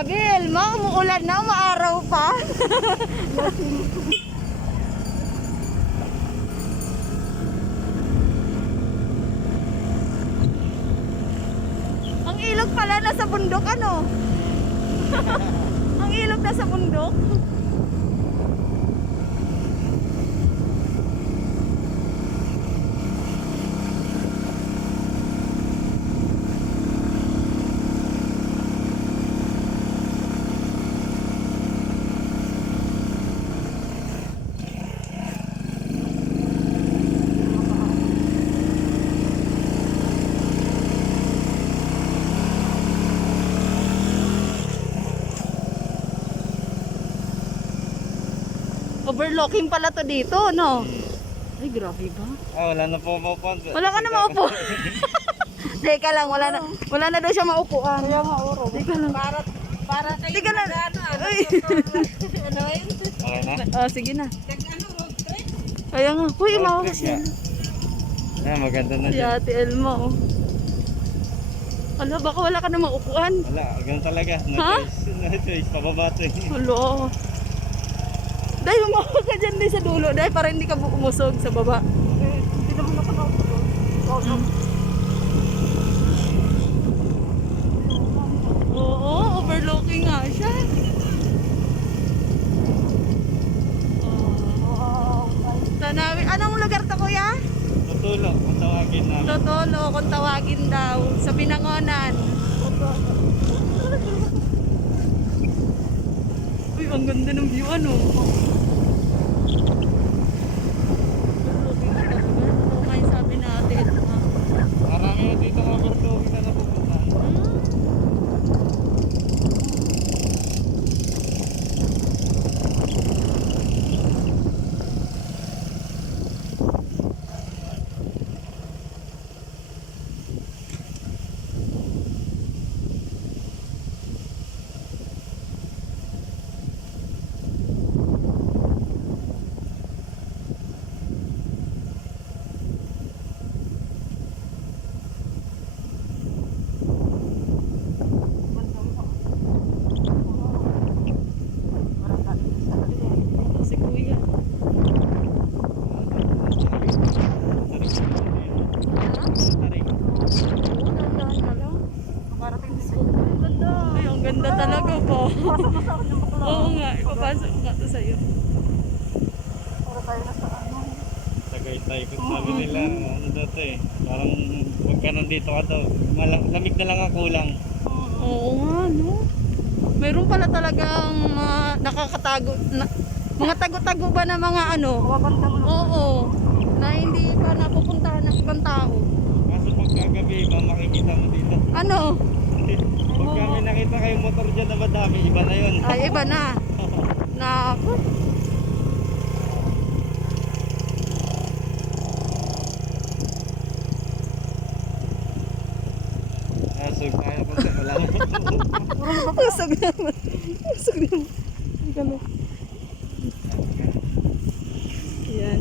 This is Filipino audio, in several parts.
Grabe, Elma, umuulan na, maaraw pa. Ang ilog pala nasa bundok, ano? Ang ilog nasa bundok. Overlooking pala to dito, no? Ay, grabe ba? Wala na po maupuan. Wala ka na maupo. Teka lang, wala na daw siya maupuan. Kaya mauro. Teka lang. Para kayo Teka lang. Ay. ano yun? Okay na? Oh, sige na. Ano, road trip? Kaya nga. Uy, Road mawakas trip yan. Maganda na Si siya. Ate Elma, oh. Ala, baka wala ka na maupuan. Wala, ganun talaga. No Ha? choice. No choice. Pababa to eh. Hello. Dahil umawag ka dyan din sa dulo. Dahil para hindi ka umusog sa baba. Hindi naman ako naupo. Oo, overlooking nga siya. Tanawi. Anong lugar to, kuya? Tutulog. Kung tawagin namin. Totolo, kung tawagin daw. Sa Binangonan. Uy, ang ganda ng view, ano? Overlooking na talaga. Ano nga yung sabi natin? Marami na dito overlooking na napupuntahan. Si kuya. Makarating din sa Ay, ang ganda talaga po. Oo nga, ipapasok nga to sa'yo. Para tayo na sa ano. Tagaytay ko sabi nila. Ano daw to eh. Parang pagka nandito ka daw. Lamig na lang ang kulang. Oo nga, no? Meron pala talagang mga nakakatago, mga tago-tago ba na mga ano? Mababanda mo na. Oo, na hindi pa napupuntahan ng ibang tao. Kaso pagka gabi, makikita mo dito. Ano? Pagka may nakita kayong motor dyan na madami, iba na yun. Ay, iba na. Naku. Nasog tayo kung wala na. Usog naman. Usog naman. Ganun. Yan.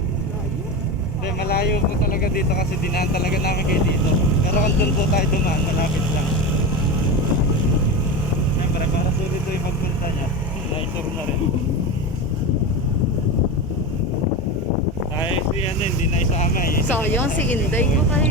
Hindi, malayo po talaga dito kasi dinaan talaga namin kayo dito. Pero kung doon po tayo dumaan, malapit lang. Siyempre, para sulit to yung pagpunta niya. Naisor na rin. Ay, si ano, hindi na isama eh. So, yung si Inday ko kay